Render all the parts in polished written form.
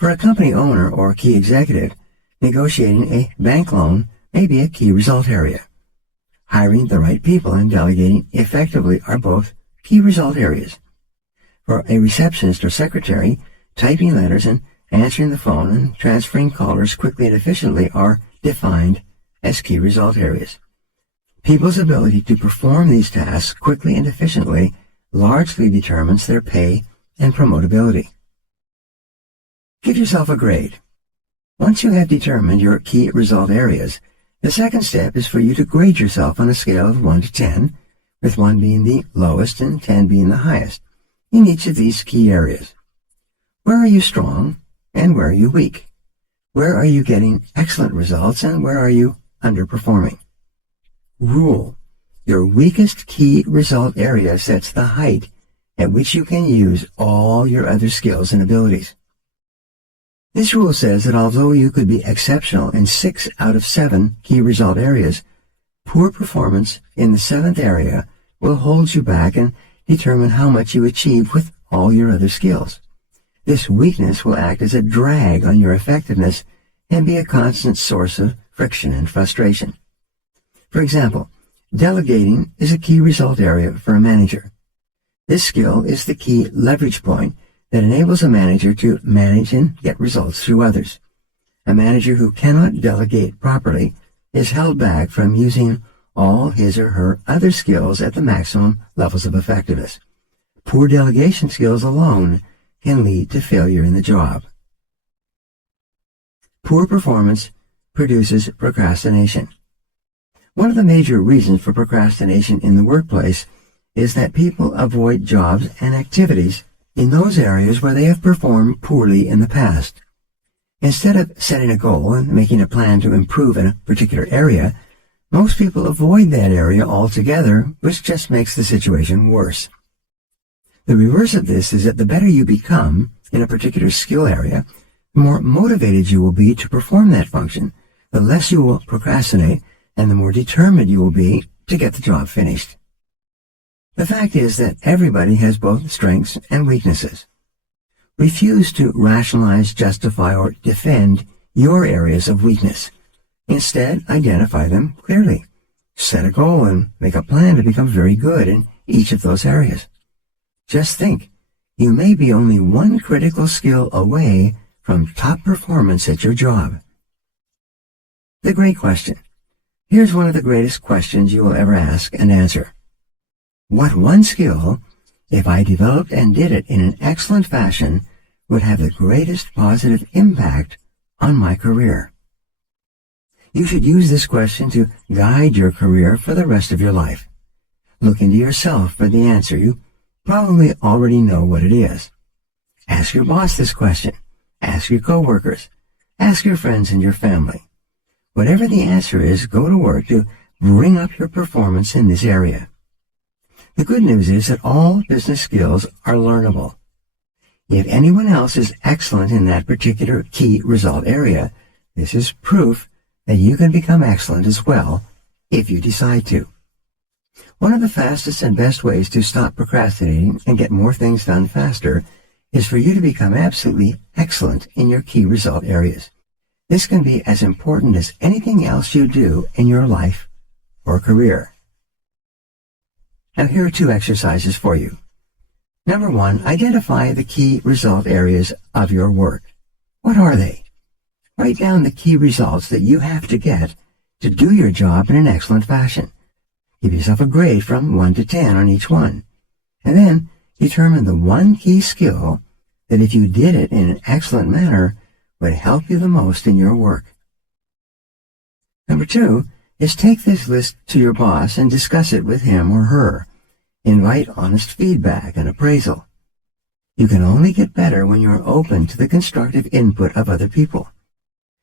For a company owner or key executive, negotiating a bank loan may be a key result area. Hiring the right people and delegating effectively are both key result areas. For a receptionist or secretary, typing letters and answering the phone and transferring callers quickly and efficiently are defined as key result areas. People's ability to perform these tasks quickly and efficiently largely determines their pay and promotability. Give yourself a grade. Once you have determined your key result areas, the second step is for you to grade yourself on a scale of 1 to 10, with 1 being the lowest and 10 being the highest, in each of these key areas. Where are you strong and where are you weak? Where are you getting excellent results and where are you underperforming? Rule: your weakest key result area sets the height at which you can use all your other skills and abilities. This rule says that although you could be exceptional in 6 out of 7 key result areas, poor performance in the 7th area will hold you back and determine how much you achieve with all your other skills. This weakness will act as a drag on your effectiveness and be a constant source of friction and frustration. For example, delegating is a key result area for a manager. This skill is the key leverage point that enables a manager to manage and get results through others. A manager who cannot delegate properly is held back from using all his or her other skills at the maximum levels of effectiveness. Poor delegation skills alone can lead to failure in the job. Poor performance produces procrastination. One of the major reasons for procrastination in the workplace is that people avoid jobs and activities in those areas where they have performed poorly in the past. Instead of setting a goal and making a plan to improve in a particular area, most people avoid that area altogether, which just makes the situation worse. The reverse of this is that the better you become in a particular skill area, the more motivated you will be to perform that function, the less you will procrastinate, and the more determined you will be to get the job finished. The fact is that everybody has both strengths and weaknesses. Refuse to rationalize, justify, or defend your areas of weakness. Instead, identify them clearly. Set a goal and make a plan to become very good in each of those areas. Just think, you may be only one critical skill away from top performance at your job. The great question. Here's one of the greatest questions you will ever ask and answer. What one skill, if I developed and did it in an excellent fashion, would have the greatest positive impact on my career? You should use this question to guide your career for the rest of your life. Look into yourself for the answer. You probably already know what it is. Ask your boss this question. Ask your coworkers. Ask your friends and your family. Whatever the answer is, go to work to bring up your performance in this area. The good news is that all business skills are learnable. If anyone else is excellent in that particular key result area, this is proof that you can become excellent as well if you decide to. One of the fastest and best ways to stop procrastinating and get more things done faster is for you to become absolutely excellent in your key result areas. This can be as important as anything else you do in your life or career. Now here are 2 exercises for you. Number 1, identify the key result areas of your work. What are they? Write down the key results that you have to get to do your job in an excellent fashion. Give yourself a grade from 1 to 10 on each one. And then determine the one key skill that if you did it in an excellent manner would help you the most in your work. Number 2 is take this list to your boss and discuss it with him or her. Invite honest feedback and appraisal. You can only get better when you are open to the constructive input of other people.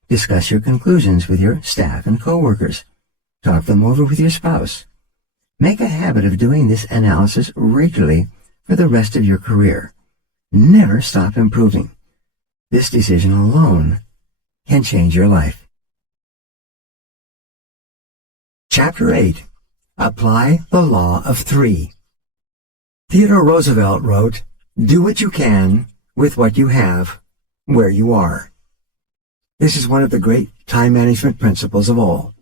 Discuss your conclusions with your staff and coworkers. Talk them over with your spouse. Make a habit of doing this analysis regularly for the rest of your career. Never stop improving. This decision alone can change your life. Chapter 8. Apply the Law of 3. Theodore Roosevelt wrote, "Do what you can with what you have. where you are. This is one of the great time management principles of all.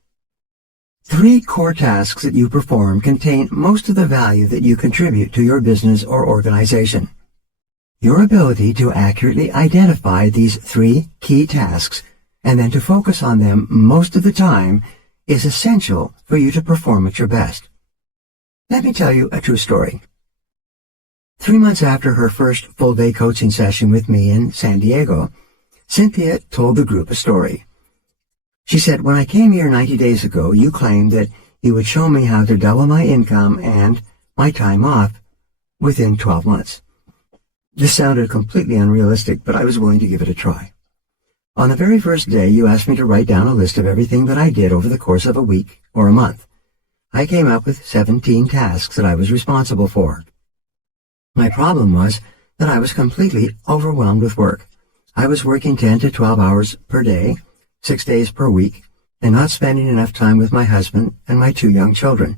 3 core tasks that you perform contain most of the value that you contribute to your business or organization. Your ability to accurately identify these 3 key tasks and then to focus on them most of the time is essential for you to perform at your best. Let me tell you a true story. 3 months after her first full-day coaching session with me in San Diego, Cynthia told the group a story. She said, "When I came here 90 days ago, you claimed that you would show me how to double my income and my time off within 12 months. This sounded completely unrealistic, but I was willing to give it a try. On the very first day, you asked me to write down a list of everything that I did over the course of a week or a month. I came up with 17 tasks that I was responsible for. My problem was that I was completely overwhelmed with work. I was working 10 to 12 hours per day, 6 days per week, and not spending enough time with my husband and my 2 young children.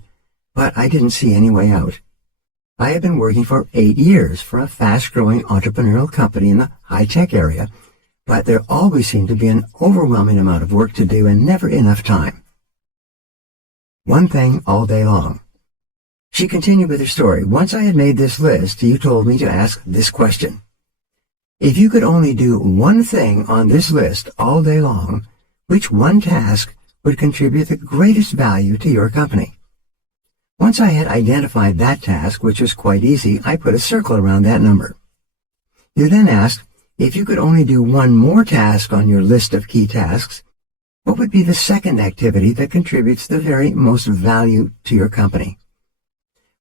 But I didn't see any way out. I had been working for 8 years for a fast-growing entrepreneurial company in the high-tech area, but there always seemed to be an overwhelming amount of work to do and never enough time. One thing all day long." She continued with her story. "Once I had made this list, you told me to ask this question. If you could only do one thing on this list all day long, which one task would contribute the greatest value to your company? Once I had identified that task, which was quite easy, I put a circle around that number. You then asked, if you could only do one more task on your list of key tasks, what would be the second activity that contributes the very most value to your company?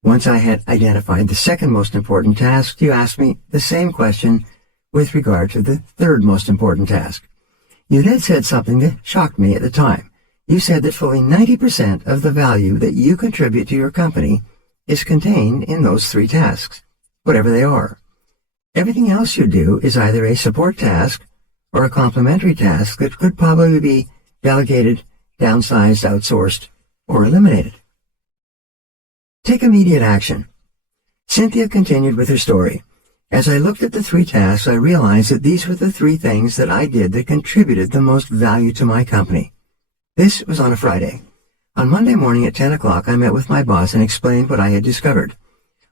Once I had identified the second most important task, you asked me the same question with regard to the third most important task. You then said something that shocked me at the time. You said that fully 90% of the value that you contribute to your company is contained in those 3 tasks, whatever they are. Everything else you do is either a support task or a complementary task that could probably be delegated, downsized, outsourced, or eliminated. Take immediate action." Cynthia continued with her story. "As I looked at the 3 tasks, I realized that these were the 3 things that I did that contributed the most value to my company. This was on a Friday. On Monday morning at 10 o'clock, I met with my boss and explained what I had discovered.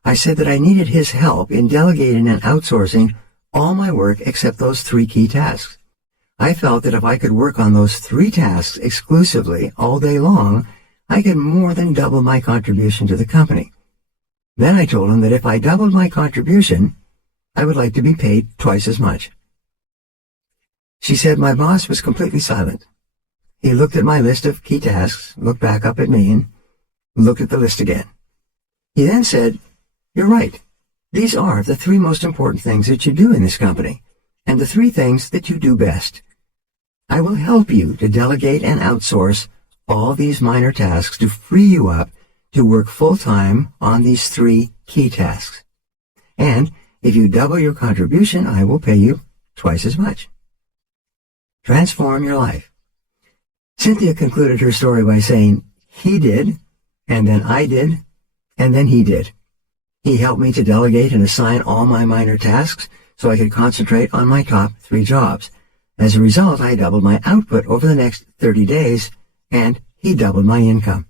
I said that I needed his help in delegating and outsourcing all my work except those 3 key tasks. I felt that if I could work on those 3 tasks exclusively all day long, I could more than double my contribution to the company. Then I told him that if I doubled my contribution, I would like to be paid twice as much." She said my boss was completely silent. He looked at my list of key tasks, looked back up at me, and looked at the list again. He then said, "You're right. These are the 3 most important things that you do in this company, and the 3 things that you do best. I will help you to delegate and outsource all these minor tasks to free you up to work full-time on these 3 key tasks. And if you double your contribution, I will pay you twice as much." Transform your life. Cynthia concluded her story by saying, "He did, and then I did, and then he did. He helped me to delegate and assign all my minor tasks so I could concentrate on my top 3 jobs. As a result, I doubled my output over the next 30 days, and he doubled my income.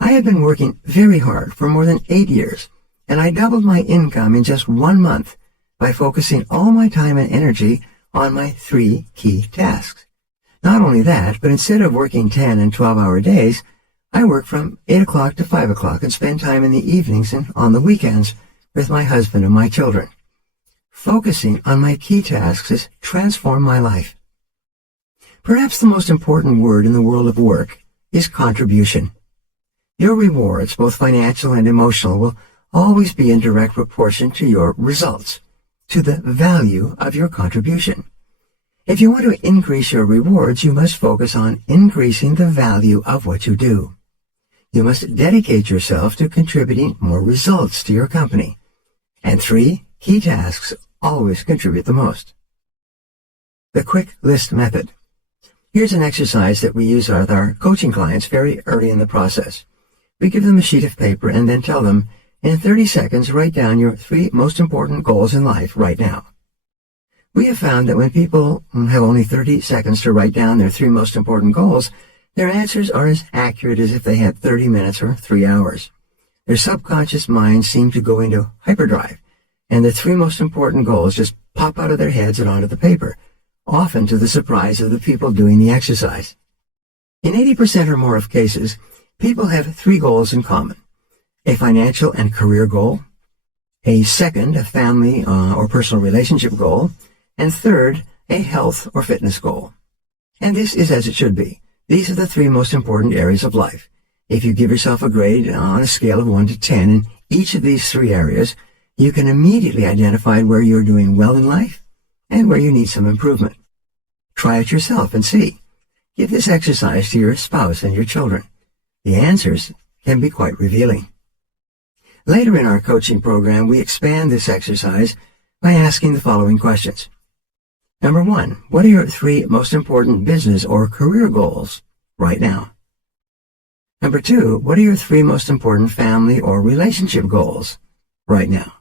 I had been working very hard for more than 8 years, and I doubled my income in just 1 month by focusing all my time and energy on my 3 key tasks. Not only that, but instead of working 10 and 12-hour days, I work from 8 o'clock to 5 o'clock and spend time in the evenings and on the weekends with my husband and my children. Focusing on my key tasks has transformed my life." Perhaps the most important word in the world of work is contribution. Your rewards, both financial and emotional, will always be in direct proportion to your results, to the value of your contribution. If you want to increase your rewards, you must focus on increasing the value of what you do. You must dedicate yourself to contributing more results to your company. And 3 key tasks always contribute the most. The quick list method. Here's an exercise that we use with our coaching clients very early in the process. We give them a sheet of paper and then tell them, in 30 seconds, write down your 3 most important goals in life right now. We have found that when people have only 30 seconds to write down their 3 most important goals, their answers are as accurate as if they had 30 minutes or 3 hours. Their subconscious minds seem to go into hyperdrive, and the 3 most important goals just pop out of their heads and onto the paper, often to the surprise of the people doing the exercise. In 80% or more of cases, people have 3 goals in common: a financial and career goal, a second, a family or personal relationship goal, and third, a health or fitness goal. And this is as it should be. These are the 3 most important areas of life. If you give yourself a grade on a scale of 1 to 10 in each of these 3 areas, you can immediately identify where you're doing well in life and where you need some improvement. Try it yourself and see. Give this exercise to your spouse and your children. The answers can be quite revealing. Later in our coaching program, we expand this exercise by asking the following questions. Number 1, what are your 3 most important business or career goals right now? Number 2, what are your 3 most important family or relationship goals right now?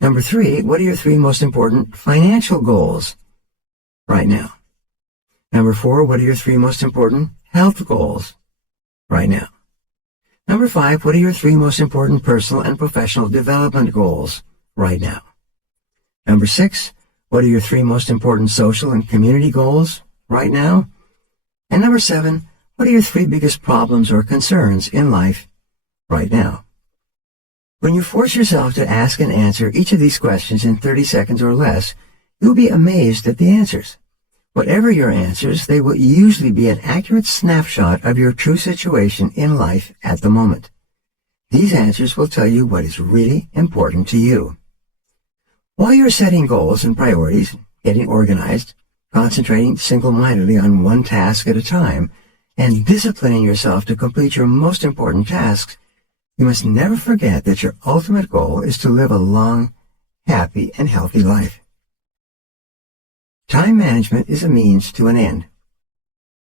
Number 3, what are your 3 most important financial goals right now? Number 4, what are your 3 most important health goals right now? Number 5, what are your 3 most important personal and professional development goals right now? Number 6, what are your 3 most important social and community goals right now? And number 7, what are your 3 biggest problems or concerns in life right now? When you force yourself to ask and answer each of these questions in 30 seconds or less, you'll be amazed at the answers. Whatever your answers, they will usually be an accurate snapshot of your true situation in life at the moment. These answers will tell you what is really important to you. While you're setting goals and priorities, getting organized, concentrating single-mindedly on one task at a time, and disciplining yourself to complete your most important tasks, you must never forget that your ultimate goal is to live a long, happy, and healthy life. Time management is a means to an end.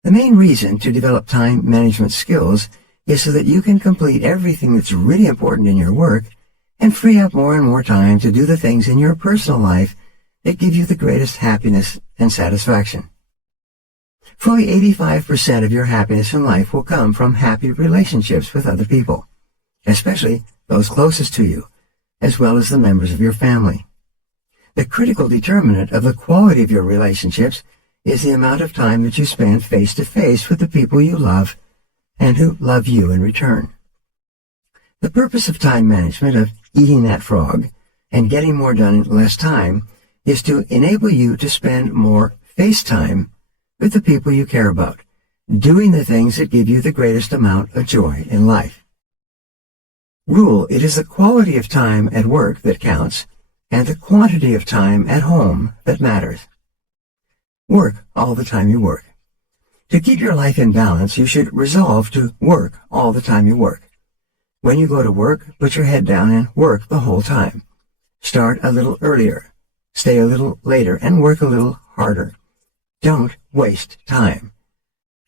The main reason to develop time management skills is so that you can complete everything that's really important in your work and free up more and more time to do the things in your personal life that give you the greatest happiness and satisfaction. Fully 85% of your happiness in life will come from happy relationships with other people, especially those closest to you, as well as the members of your family. The critical determinant of the quality of your relationships is the amount of time that you spend face-to-face with the people you love and who love you in return. The purpose of time management, of eating that frog and getting more done in less time, is to enable you to spend more face time with the people you care about, doing the things that give you the greatest amount of joy in life. Rule: it is the quality of time at work that counts, and the quantity of time at home that matters. Work all the time you work. To keep your life in balance, you should resolve to work all the time you work. When you go to work, put your head down and work the whole time. Start a little earlier, stay a little later, and work a little harder. Don't waste time.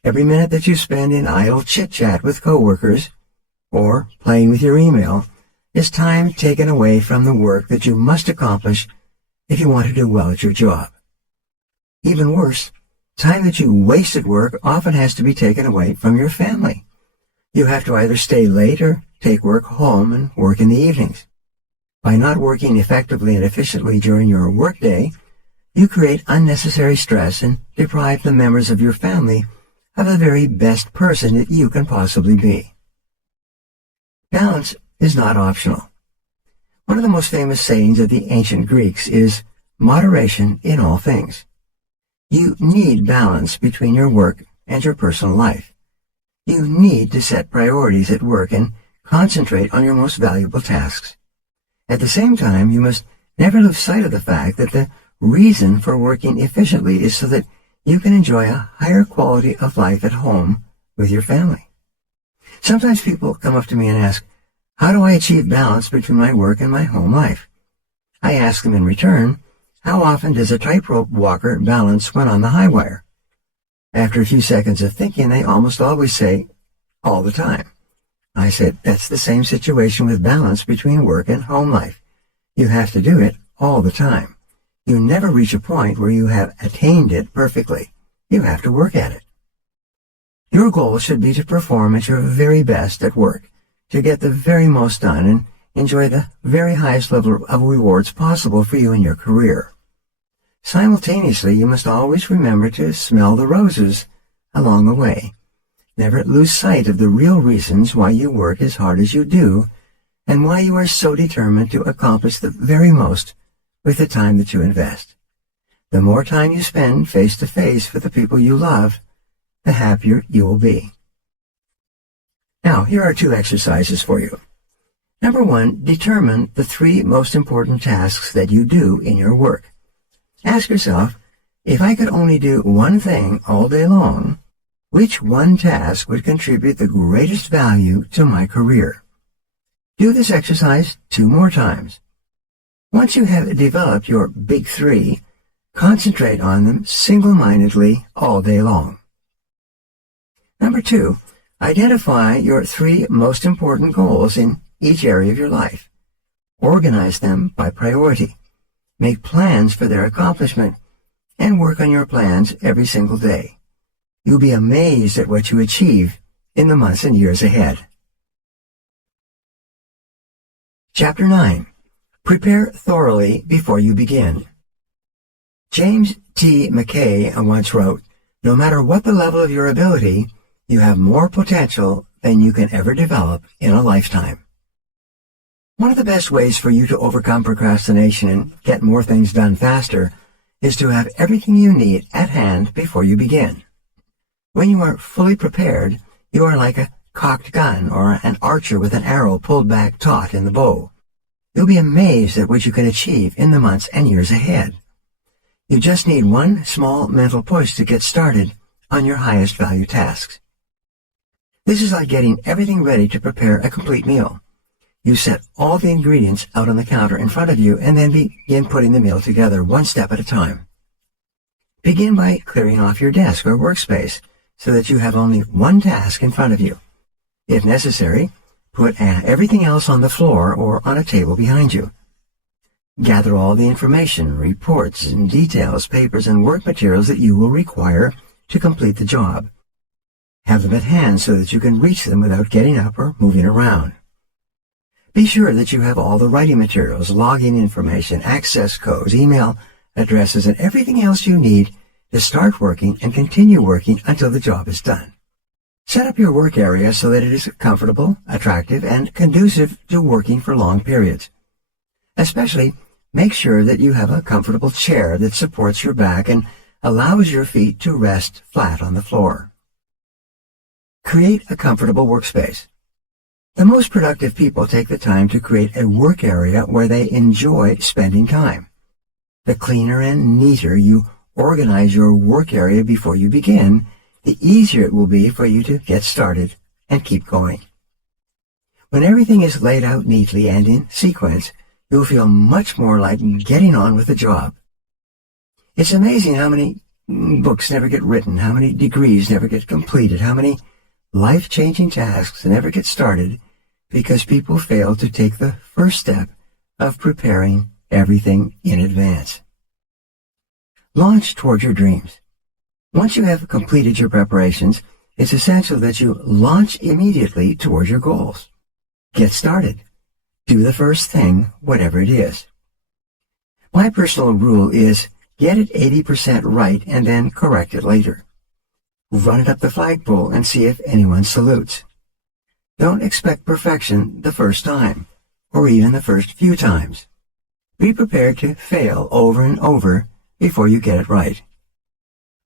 Every minute that you spend in idle chit-chat with coworkers or playing with your email is time taken away from the work that you must accomplish if you want to do well at your job. Even worse, time that you waste at work often has to be taken away from your family. You have to either stay late or take work home and work in the evenings. By not working effectively and efficiently during your workday, you create unnecessary stress and deprive the members of your family of the very best person that you can possibly be. Balance is not optional. One of the most famous sayings of the ancient Greeks is moderation in all things. You need balance between your work and your personal life. You need to set priorities at work and concentrate on your most valuable tasks. At the same time, you must never lose sight of the fact that the reason for working efficiently is so that you can enjoy a higher quality of life at home with your family. Sometimes people come up to me and ask, how do I achieve balance between my work and my home life? I ask them in return, how often does a tightrope walker balance when on the high wire? After a few seconds of thinking, they almost always say, all the time. I said, that's the same situation with balance between work and home life. You have to do it all the time. You never reach a point where you have attained it perfectly. You have to work at it. Your goal should be to perform at your very best at work, to get the very most done and enjoy the very highest level of rewards possible for you in your career. Simultaneously, you must always remember to smell the roses along the way. Never lose sight of the real reasons why you work as hard as you do and why you are so determined to accomplish the very most with the time that you invest. The more time you spend face-to-face with the people you love, the happier you will be. Now, here are 2 exercises for you. Number 1, determine the 3 most important tasks that you do in your work. Ask yourself, if I could only do one thing all day long, which one task would contribute the greatest value to my career? Do this exercise 2 more times. Once you have developed your big 3, concentrate on them single-mindedly all day long. Number 2, identify your 3 most important goals in each area of your life. Organize them by priority. Make plans for their accomplishment and work on your plans every single day. You'll be amazed at what you achieve in the months and years ahead. Chapter 9. Prepare thoroughly before you begin. James T. McKay once wrote, "No matter what the level of your ability, you have more potential than you can ever develop in a lifetime." One of the best ways for you to overcome procrastination and get more things done faster is to have everything you need at hand before you begin. When you are fully prepared, you are like a cocked gun or an archer with an arrow pulled back taut in the bow. You'll be amazed at what you can achieve in the months and years ahead. You just need one small mental push to get started on your highest value tasks. This is like getting everything ready to prepare a complete meal. You set all the ingredients out on the counter in front of you and then begin putting the meal together one step at a time. Begin by clearing off your desk or workspace so that you have only one task in front of you. If necessary, put everything else on the floor or on a table behind you. Gather all the information, reports, and details, papers, and work materials that you will require to complete the job. Have them at hand so that you can reach them without getting up or moving around. Be sure that you have all the writing materials, login information, access codes, email addresses, and everything else you need to start working and continue working until the job is done. Set up your work area so that it is comfortable, attractive, and conducive to working for long periods. Especially, make sure that you have a comfortable chair that supports your back and allows your feet to rest flat on the floor. Create a comfortable workspace. The most productive people take the time to create a work area where they enjoy spending time. The cleaner and neater you organize your work area before you begin, the easier it will be for you to get started and keep going. When everything is laid out neatly and in sequence, you'll feel much more like getting on with the job. It's amazing how many books never get written, how many degrees never get completed, how many life-changing tasks never get started because people fail to take the first step of preparing everything in advance. Launch toward your dreams. Once you have completed your preparations, it's essential that you launch immediately toward your goals. Get started. Do the first thing, whatever it is. My personal rule is get it 80% right and then correct it later. Run it up the flagpole and see if anyone salutes. Don't expect perfection the first time, or even the first few times. Be prepared to fail over and over before you get it right.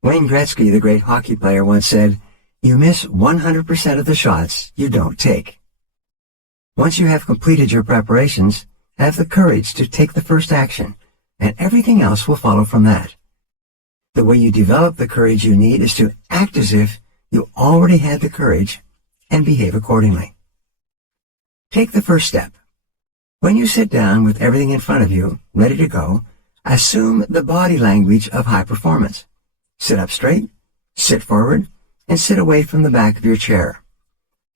Wayne Gretzky, the great hockey player, once said, "You miss 100% of the shots you don't take." Once you have completed your preparations, have the courage to take the first action, and everything else will follow from that. The way you develop the courage you need is to act as if you already had the courage and behave accordingly. Take the first step. When you sit down with everything in front of you, ready to go, assume the body language of high performance. Sit up straight, sit forward, and sit away from the back of your chair.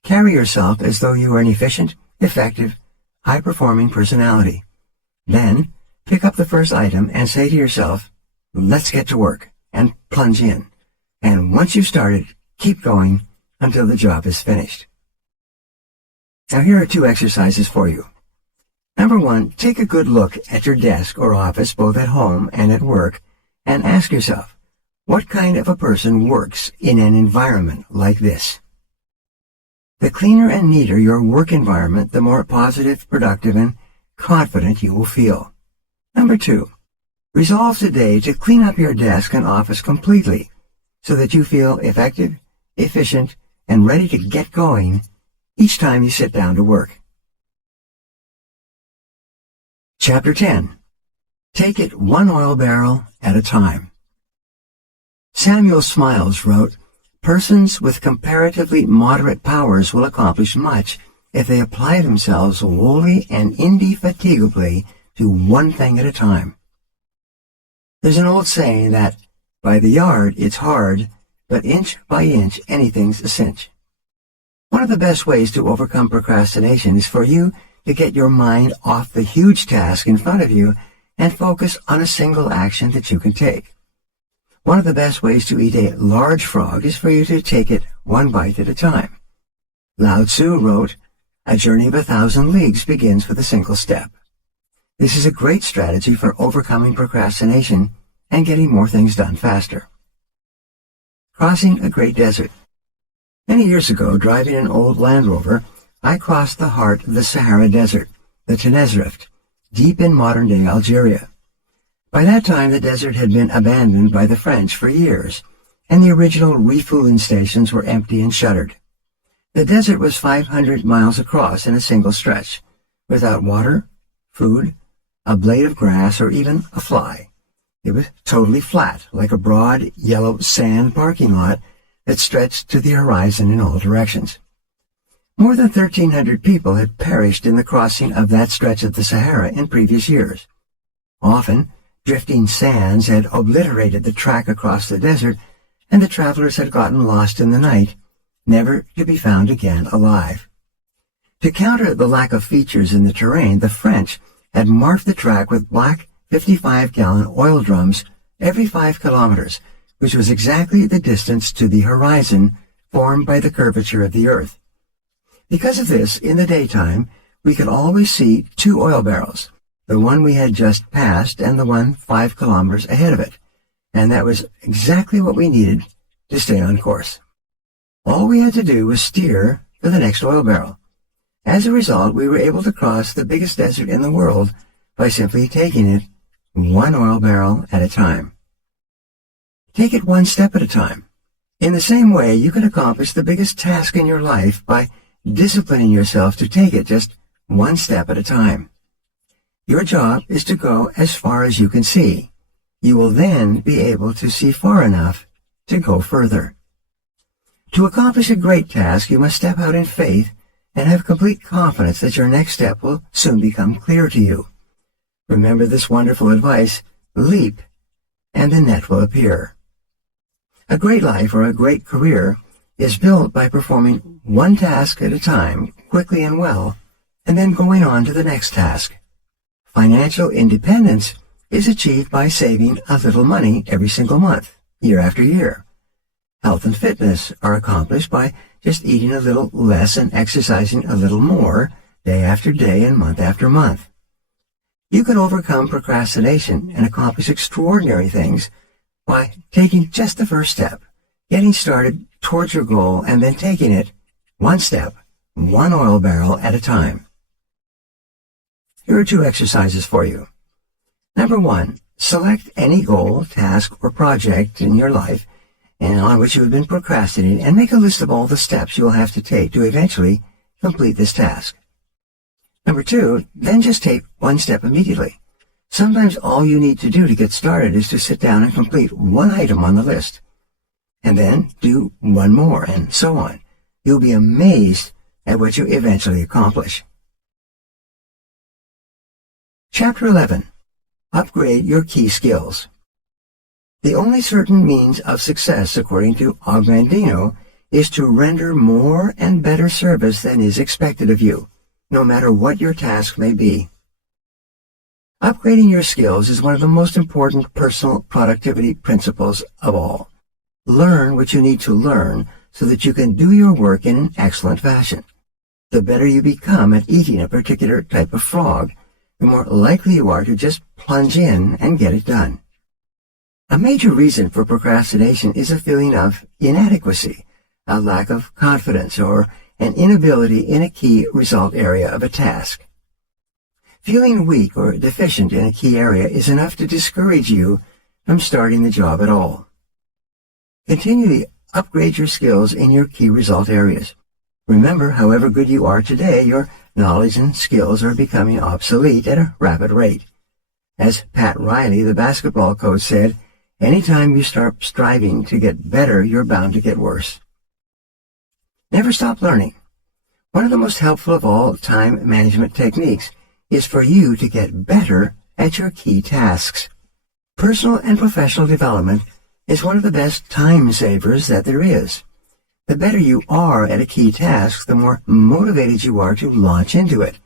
Carry yourself as though you are an efficient, effective, high-performing personality. Then, Pick up the first item and say to yourself, let's get to work, and plunge in. And once you've started, keep going until the job is finished. Now here are 2 exercises for you. Number 1, take a good look at your desk or office, both at home and at work, and ask yourself, what kind of a person works in an environment like this? The cleaner and neater your work environment, the more positive, productive, and confident you will feel. Number 2, resolve today to clean up your desk and office completely so that you feel effective, efficient, and ready to get going each time you sit down to work. Chapter 10. Take it 1 oil barrel at a time. Samuel Smiles wrote, "Persons with comparatively moderate powers will accomplish much if they apply themselves wholly and indefatigably to one thing at a time." There's an old saying that, by the yard it's hard, but inch by inch anything's a cinch. One of the best ways to overcome procrastination is for you to get your mind off the huge task in front of you and focus on a single action that you can take. One of the best ways to eat a large frog is for you to take it 1 bite at a time. Lao Tzu wrote, "A journey of 1,000 leagues begins with a single step." This is a great strategy for overcoming procrastination and getting more things done faster. Crossing a great desert. Many years ago, driving an old Land Rover, I crossed the heart of the Sahara Desert, the Tinesrift, deep in modern-day Algeria. By that time, the desert had been abandoned by the French for years, and the original refueling stations were empty and shuttered. The desert was 500 miles across in a single stretch, without water, food, a blade of grass, or even a fly. It was totally flat, like a broad, yellow sand parking lot that stretched to the horizon in all directions. More than 1,300 people had perished in the crossing of that stretch of the Sahara in previous years. Often, drifting sands had obliterated the track across the desert, and the travelers had gotten lost in the night, never to be found again alive. To counter the lack of features in the terrain, the French had marked the track with black 55-gallon oil drums every 5 kilometers, which was exactly the distance to the horizon formed by the curvature of the earth. Because of this, in the daytime, we could always see 2 oil barrels, the one we had just passed and the one 5 kilometers ahead of it, and that was exactly what we needed to stay on course. All we had to do was steer for the next oil barrel. As a result, we were able to cross the biggest desert in the world by simply taking it 1 oil barrel at a time. Take it 1 step at a time. In the same way, you can accomplish the biggest task in your life by disciplining yourself to take it just 1 step at a time. Your job is to go as far as you can see. You will then be able to see far enough to go further. To accomplish a great task, you must step out in faith and have complete confidence that your next step will soon become clear to you. Remember this wonderful advice: leap, and the net will appear. A great life or a great career is built by performing 1 task at a time, quickly and well, and then going on to the next task. Financial independence is achieved by saving a little money every single month, year after year. Health and fitness are accomplished by just eating a little less and exercising a little more, day after day and month after month. You can overcome procrastination and accomplish extraordinary things by taking just the first step, getting started towards your goal, and then taking it 1 step, 1 oil barrel at a time. Here are 2 exercises for you. Number 1, select any goal, task, or project in your life and on which you have been procrastinating, and make a list of all the steps you will have to take to eventually complete this task. Number 2, then just take 1 step immediately. Sometimes all you need to do to get started is to sit down and complete 1 item on the list, and then do 1 more, and so on. You'll be amazed at what you eventually accomplish. Chapter 11. Upgrade your key skills. The only certain means of success, according to Augmandino, is to render more and better service than is expected of you, no matter what your task may be. Upgrading your skills is one of the most important personal productivity principles of all. Learn what you need to learn so that you can do your work in an excellent fashion. The better you become at eating a particular type of frog, the more likely you are to just plunge in and get it done. A major reason for procrastination is a feeling of inadequacy, a lack of confidence, or an inability in a key result area of a task. Feeling weak or deficient in a key area is enough to discourage you from starting the job at all. Continually upgrade your skills in your key result areas. Remember, however good you are today, your knowledge and skills are becoming obsolete at a rapid rate. As Pat Riley, the basketball coach, said, anytime you start striving to get better, you're bound to get worse. Never stop learning. One of the most helpful of all time management techniques is for you to get better at your key tasks. Personal and professional development is one of the best time savers that there is. The better you are at a key task, the more motivated you are to launch into it.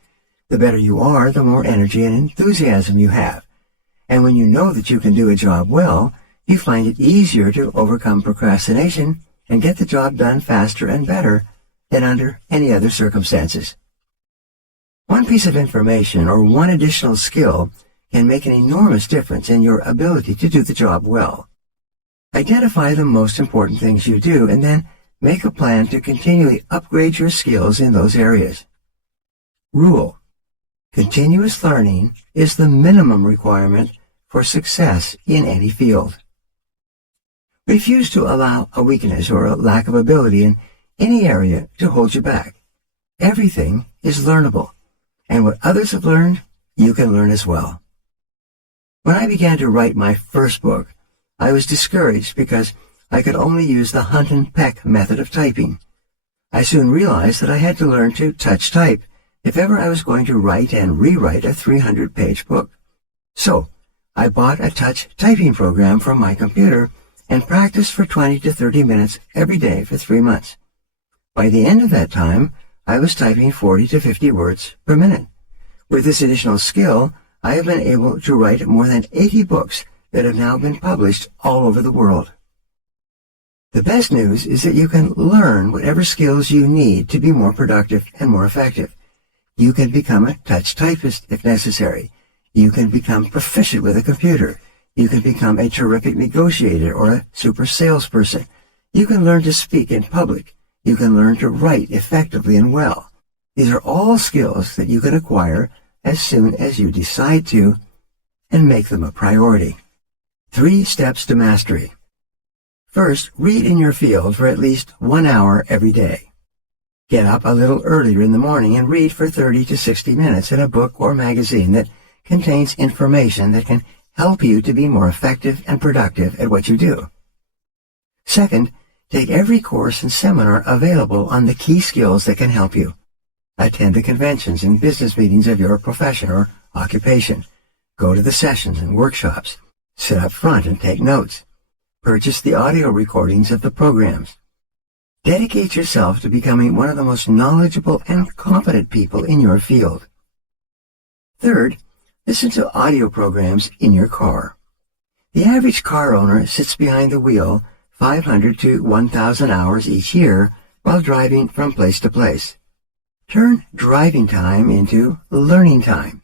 The better you are, the more energy and enthusiasm you have. And when you know that you can do a job well, you find it easier to overcome procrastination and get the job done faster and better than under any other circumstances. One piece of information or one additional skill can make an enormous difference in your ability to do the job well. Identify the most important things you do and then make a plan to continually upgrade your skills in those areas. Rule: continuous learning is the minimum requirement for success in any field. Refuse to allow a weakness or a lack of ability in any area to hold you back. Everything is learnable, and what others have learned, you can learn as well. When I began to write my first book, I was discouraged because I could only use the hunt and peck method of typing. I soon realized that I had to learn to touch type if ever I was going to write and rewrite a 300-page book. So, I bought a touch typing program for my computer and practiced for 20 to 30 minutes every day for 3 months. By the end of that time, I was typing 40 to 50 words per minute. With this additional skill, I have been able to write more than 80 books that have now been published all over the world. The best news is that you can learn whatever skills you need to be more productive and more effective. You can become a touch typist if necessary. You can become proficient with a computer. You can become a terrific negotiator or a super salesperson. You can learn to speak in public. You can learn to write effectively and well. These are all skills that you can acquire as soon as you decide to and make them a priority. 3 steps to mastery. First, read in your field for at least 1 hour every day. Get up a little earlier in the morning and read for 30 to 60 minutes in a book or magazine that contains information that can help you to be more effective and productive at what you do. Second, take every course and seminar available on the key skills that can help you. Attend the conventions and business meetings of your profession or occupation. Go to the sessions and workshops. Sit up front and take notes. Purchase the audio recordings of the programs. Dedicate yourself to becoming one of the most knowledgeable and competent people in your field. Third, listen to audio programs in your car. The average car owner sits behind the wheel 500 to 1,000 hours each year while driving from place to place. Turn driving time into learning time.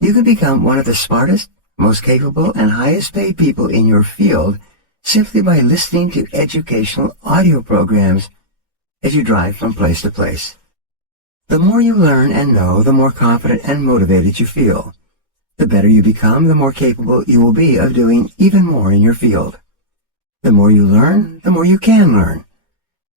You can become one of the smartest, most capable, and highest paid people in your field simply by listening to educational audio programs as you drive from place to place. The more you learn and know, the more confident and motivated you feel. The better you become, the more capable you will be of doing even more in your field. The more you learn, the more you can learn.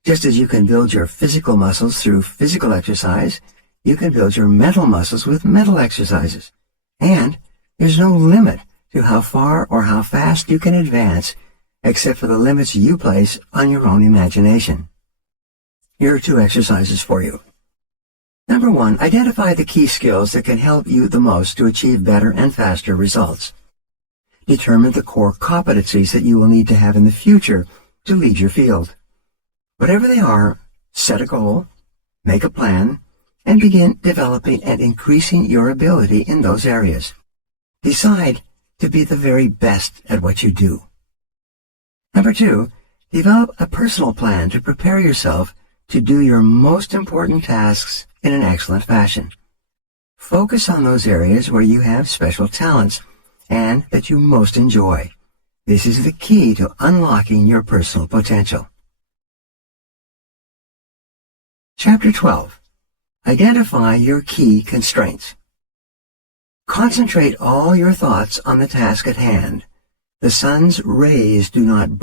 Just as you can build your physical muscles through physical exercise, you can build your mental muscles with mental exercises. And there's no limit to how far or how fast you can advance, except for the limits you place on your own imagination. Here are 2 exercises for you. Number 1, identify the key skills that can help you the most to achieve better and faster results. Determine the core competencies that you will need to have in the future to lead your field. Whatever they are, set a goal, make a plan, and begin developing and increasing your ability in those areas. Decide to be the very best at what you do. Number 2, develop a personal plan to prepare yourself to do your most important tasks in an excellent fashion. Focus on those areas where you have special talents and that you most enjoy. This is the key to unlocking your personal potential. Chapter 12. Identify your key constraints. Concentrate all your thoughts on the task at hand. The sun's rays do not